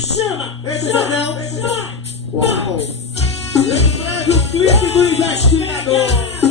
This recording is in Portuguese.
Chama! Eita, Jardel! Vai! Uau! Em breve o clipe do investigador!